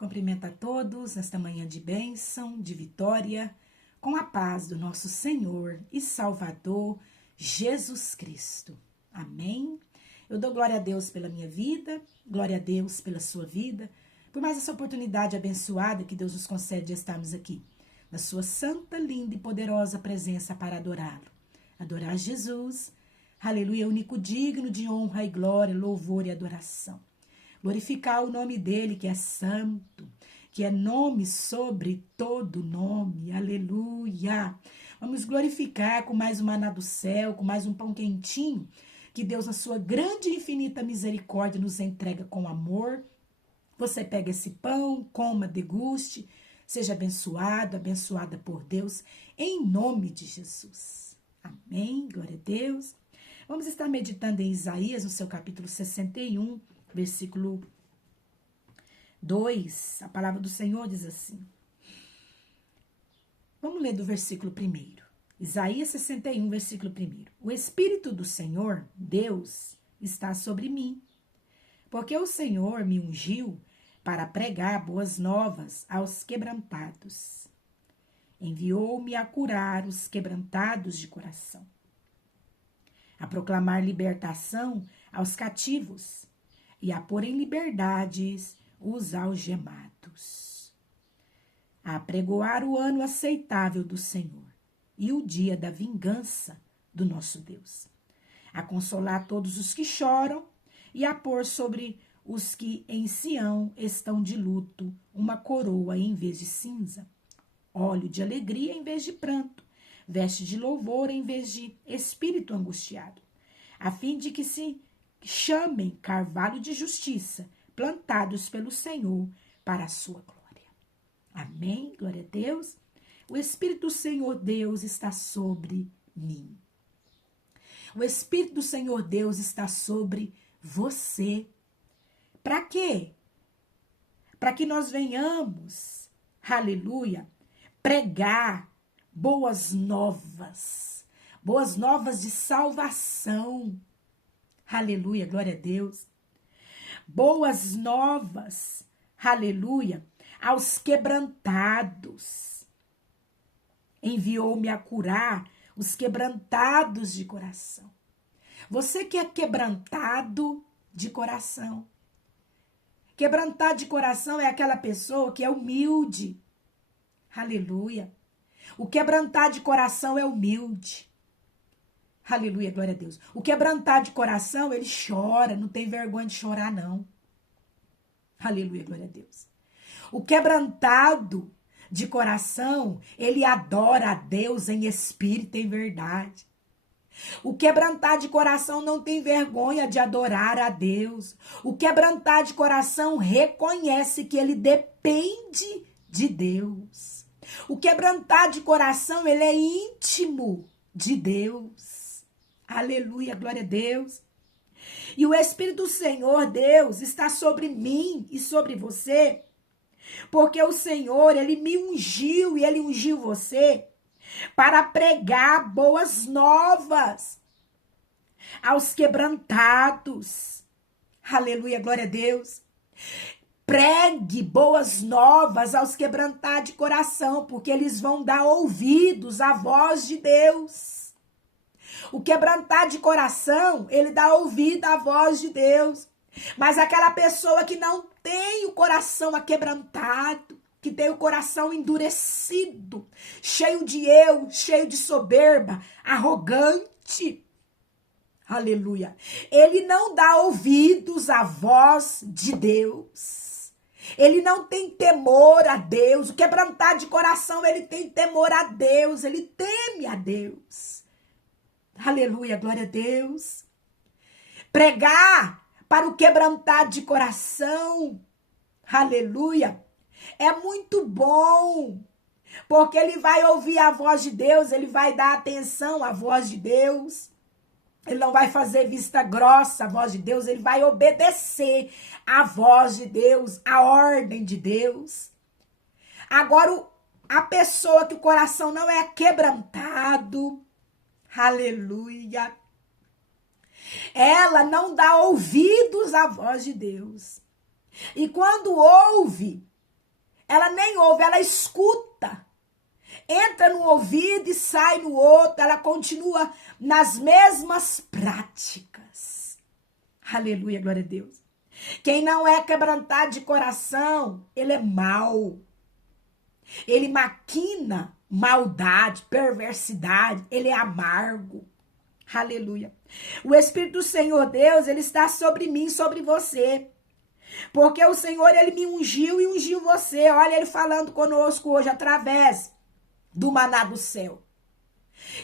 Cumprimento a todos nesta manhã de bênção, de vitória, com a paz do nosso Senhor e Salvador, Jesus Cristo. Amém? Eu dou glória a Deus pela minha vida, glória a Deus pela sua vida, por mais essa oportunidade abençoada que Deus nos concede de estarmos aqui, na sua santa, linda e poderosa presença para adorá-lo. Adorar Jesus, aleluia, único digno de honra e glória, louvor e adoração. Glorificar o nome dele, que é santo, que é nome sobre todo nome, aleluia. Vamos glorificar com mais um maná do céu, com mais um pão quentinho, que Deus, na sua grande e infinita misericórdia, nos entrega com amor. Você pega esse pão, coma, deguste, seja abençoado, abençoada por Deus, em nome de Jesus. Amém, glória a Deus. Vamos estar meditando em Isaías, no seu capítulo 61, versículo 2, a palavra do Senhor diz assim. Vamos ler do versículo 1. Isaías 61, versículo 1. O Espírito do Senhor, Deus, está sobre mim, porque o Senhor me ungiu para pregar boas novas aos quebrantados. Enviou-me a curar os quebrantados de coração, a proclamar libertação aos cativos e a pôr em liberdades os algemados, a apregoar o ano aceitável do Senhor e o dia da vingança do nosso Deus, a consolar todos os que choram e a pôr sobre os que em Sião estão de luto uma coroa em vez de cinza, óleo de alegria em vez de pranto, veste de louvor em vez de espírito angustiado, a fim de que se chamem carvalho de justiça, plantados pelo Senhor para a sua glória. Amém? Glória a Deus. O Espírito do Senhor Deus está sobre mim. O Espírito do Senhor Deus está sobre você. Para quê? Para que nós venhamos, aleluia, pregar boas novas de salvação. Aleluia, glória a Deus. Boas novas, aleluia, aos quebrantados. Enviou-me a curar os quebrantados de coração. Você que é quebrantado de coração. Quebrantado de coração é aquela pessoa que é humilde. Aleluia. O quebrantado de coração é humilde. Aleluia, glória a Deus. O quebrantado de coração, ele chora, não tem vergonha de chorar, não. Aleluia, glória a Deus. O quebrantado de coração, ele adora a Deus em espírito e em verdade. O quebrantado de coração não tem vergonha de adorar a Deus. O quebrantado de coração reconhece que ele depende de Deus. O quebrantado de coração, ele é íntimo de Deus. Aleluia, glória a Deus. E o Espírito do Senhor, Deus, está sobre mim e sobre você, porque o Senhor, ele me ungiu e ele ungiu você para pregar boas novas aos quebrantados. Aleluia, glória a Deus. Pregue boas novas aos quebrantados de coração, porque eles vão dar ouvidos à voz de Deus. O quebrantado de coração, ele dá ouvido à voz de Deus. Mas aquela pessoa que não tem o coração aquebrantado, que tem o coração endurecido, cheio de eu, cheio de soberba, arrogante, aleluia, ele não dá ouvidos à voz de Deus. Ele não tem temor a Deus. O quebrantado de coração, ele tem temor a Deus, ele teme a Deus. Aleluia, glória a Deus. Pregar para o quebrantado de coração, aleluia, é muito bom, porque ele vai ouvir a voz de Deus, ele vai dar atenção à voz de Deus, ele não vai fazer vista grossa à voz de Deus, ele vai obedecer à voz de Deus, à ordem de Deus. Agora, a pessoa que o coração não é quebrantado, aleluia, ela não dá ouvidos à voz de Deus. E quando ouve, ela nem ouve, ela escuta. Entra no ouvido e sai no outro, ela continua nas mesmas práticas. Aleluia, glória a Deus. Quem não é quebrantado de coração, ele é mau. Ele maquina maldade, perversidade, ele é amargo. Aleluia. O Espírito do Senhor Deus, ele está sobre mim, sobre você. Porque o Senhor, ele me ungiu e ungiu você. Olha ele falando conosco hoje através do maná do céu.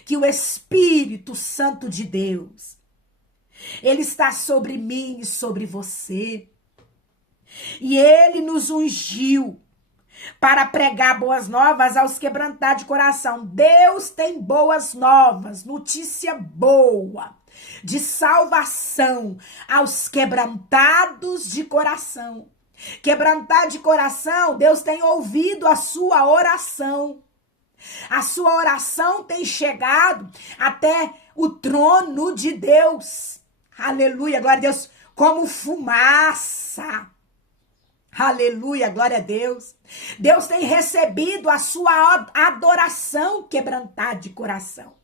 Que o Espírito Santo de Deus, ele está sobre mim e sobre você. E ele nos ungiu para pregar boas novas aos quebrantados de coração. Deus tem boas novas, notícia boa, de salvação aos quebrantados de coração. Quebrantado de coração, Deus tem ouvido a sua oração. A sua oração tem chegado até o trono de Deus. Aleluia, glória a Deus, como fumaça. Aleluia, glória a Deus. Deus tem recebido a sua adoração quebrantada de coração.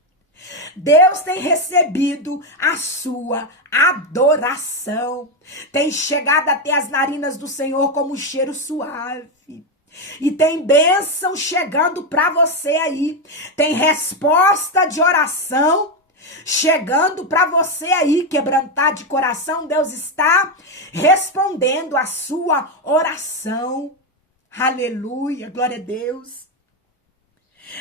Deus tem recebido a sua adoração. Tem chegado até as narinas do Senhor como um cheiro suave. E tem bênção chegando para você aí. Tem resposta de oração chegando para você aí, quebrantado de coração. Deus está respondendo a sua oração. Aleluia, glória a Deus.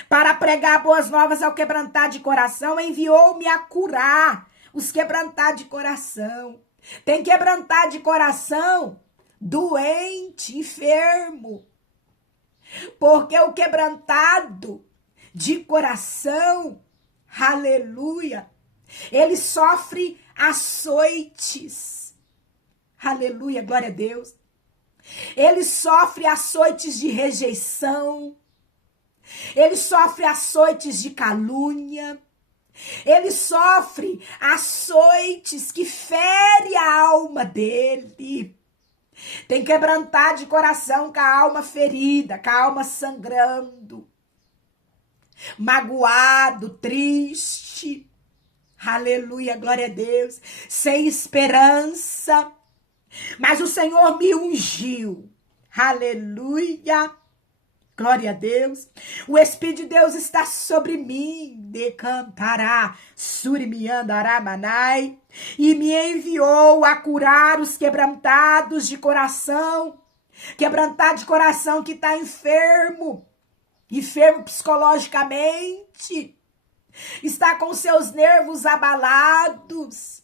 Para pregar boas novas ao quebrantado de coração, enviou-me a curar os quebrantados de coração. Tem quebrantado de coração doente, enfermo. Porque o quebrantado de coração, aleluia, ele sofre açoites. Aleluia, glória a Deus. Ele sofre açoites de rejeição. Ele sofre açoites de calúnia. Ele sofre açoites que ferem a alma dele. Tem quebrantado de coração com a alma ferida, com a alma sangrando. Magoado, triste. Aleluia, glória a Deus. Sem esperança. Mas o Senhor me ungiu. Aleluia. Glória a Deus. O Espírito de Deus está sobre mim. Decantará, surimiandará, manai. E me enviou a curar os quebrantados de coração. Quebrantado de coração que está enfermo. Enfermo psicologicamente. Está com seus nervos abalados.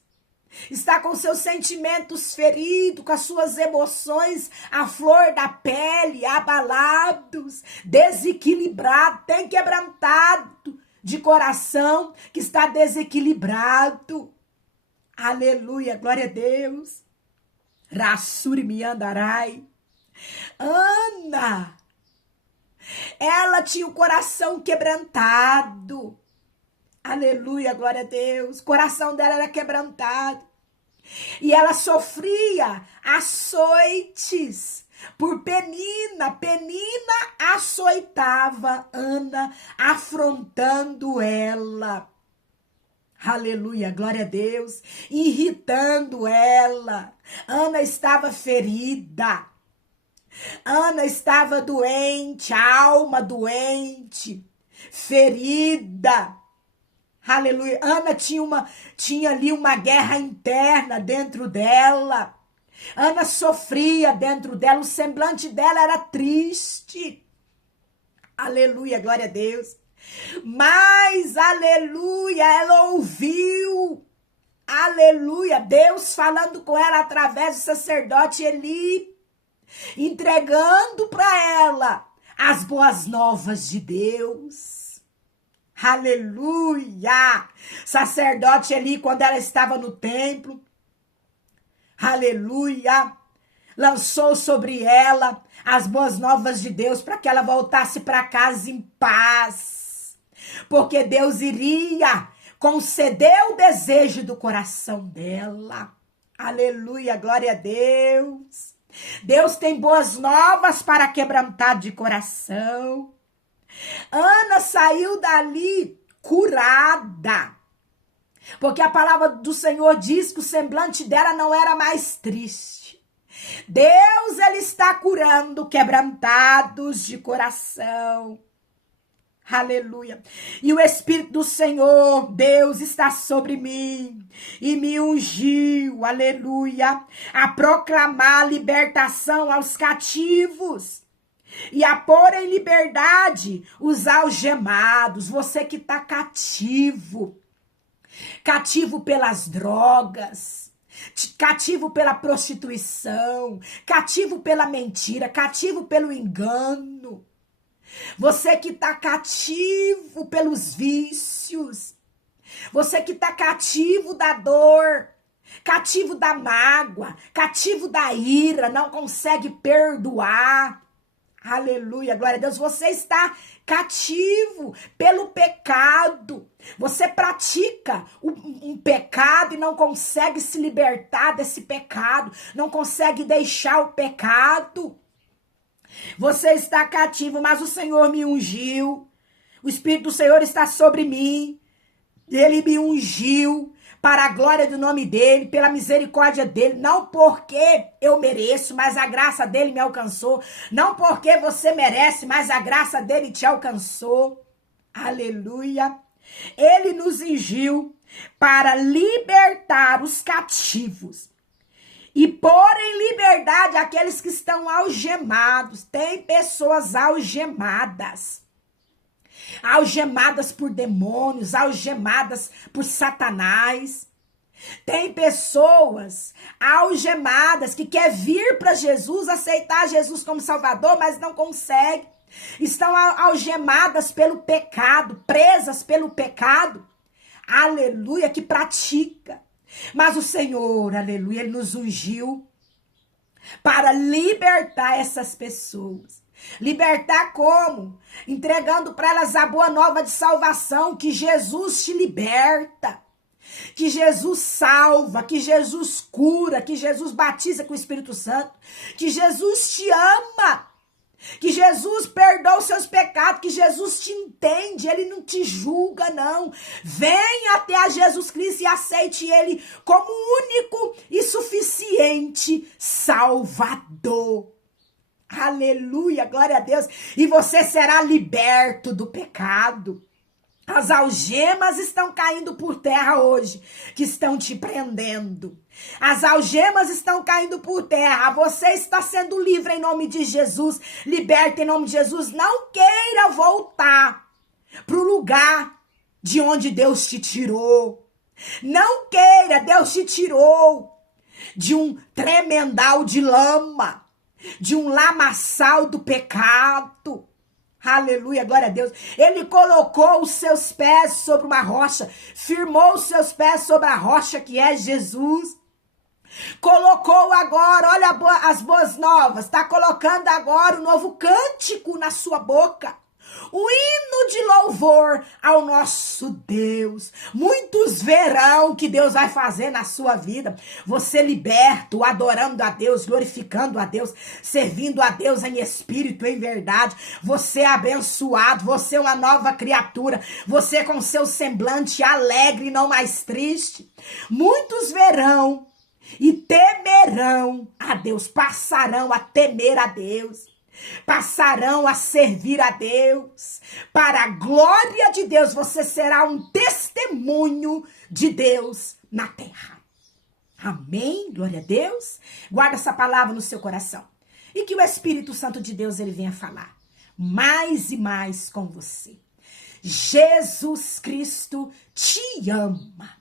Está com seus sentimentos feridos, com as suas emoções à flor da pele, abalados, desequilibrado, tem quebrantado de coração que está desequilibrado. Aleluia, glória a Deus. Rassuri me andarai. Ana, ela tinha o coração quebrantado. Aleluia, glória a Deus. O coração dela era quebrantado. E ela sofria açoites por Penina. Penina açoitava Ana, afrontando ela. Aleluia, glória a Deus. Irritando ela. Ana estava ferida. Ana estava doente, a alma doente, ferida. Aleluia. Ana tinha ali uma guerra interna dentro dela. Ana sofria dentro dela. O semblante dela era triste. Aleluia, glória a Deus. Mas, aleluia, ela ouviu. Aleluia, Deus falando com ela através do sacerdote Eli, entregando para ela as boas novas de Deus. Aleluia! Sacerdote Eli, quando ela estava no templo, aleluia, lançou sobre ela as boas novas de Deus para que ela voltasse para casa em paz. Porque Deus iria conceder o desejo do coração dela. Aleluia, glória a Deus. Deus tem boas novas para quebrantar de coração. Ana saiu dali curada, porque a palavra do Senhor diz que o semblante dela não era mais triste. Deus, ele está curando quebrantados de coração. Aleluia. E o Espírito do Senhor, Deus, está sobre mim e me ungiu, aleluia, a proclamar a libertação aos cativos e a pôr em liberdade os algemados. Você que está cativo, cativo pelas drogas, cativo pela prostituição, cativo pela mentira, cativo pelo engano. Você que está cativo pelos vícios, você que está cativo da dor, cativo da mágoa, cativo da ira, não consegue perdoar. Aleluia, glória a Deus. Você está cativo pelo pecado. Você pratica um pecado e não consegue se libertar desse pecado, não consegue deixar o pecado. Você está cativo, mas o Senhor me ungiu. O Espírito do Senhor está sobre mim. Ele me ungiu para a glória do nome dele, pela misericórdia dele, não porque eu mereço, mas a graça dele me alcançou. Não porque você merece, mas a graça dele te alcançou. Aleluia. Ele nos ungiu para libertar os cativos e pôr em liberdade aqueles que estão algemados. Tem pessoas algemadas. Algemadas por demônios, algemadas por Satanás. Tem pessoas algemadas que quer vir para Jesus, aceitar Jesus como Salvador, mas não consegue. Estão algemadas pelo pecado, presas pelo pecado. Aleluia, que pratica. Mas o Senhor, aleluia, ele nos ungiu para libertar essas pessoas. Libertar como? Entregando para elas a boa nova de salvação, que Jesus te liberta, que Jesus salva, que Jesus cura, que Jesus batiza com o Espírito Santo, que Jesus te ama, que Jesus perdoa os seus pecados, que Jesus te entende, ele não te julga, não. Venha até a Jesus Cristo e aceite ele como único e suficiente Salvador. Aleluia, glória a Deus. E você será liberto do pecado. As algemas estão caindo por terra hoje, que estão te prendendo. As algemas estão caindo por terra. Você está sendo livre em nome de Jesus. Liberta em nome de Jesus. Não queira voltar para o lugar de onde Deus te tirou. Não queira, Deus te tirou de um tremendal de lama, de um lamaçal do pecado. Aleluia, glória a Deus. Ele colocou os seus pés sobre uma rocha, firmou os seus pés sobre a rocha que é Jesus. Colocou agora, olha as boas novas, está colocando agora um novo cântico na sua boca. Um hino de louvor ao nosso Deus. Muitos verão que Deus vai fazer na sua vida. Você liberto, adorando a Deus, glorificando a Deus, servindo a Deus em espírito, em verdade. Você é abençoado, você é uma nova criatura. Você com seu semblante alegre, não mais triste. Muitos verão e temerão a Deus, passarão a temer a Deus. Passarão a servir a Deus. Para a glória de Deus, você será um testemunho de Deus na terra. Amém? Glória a Deus. Guarda essa palavra no seu coração. E que o Espírito Santo de Deus ele venha falar mais e mais com você. Jesus Cristo te ama.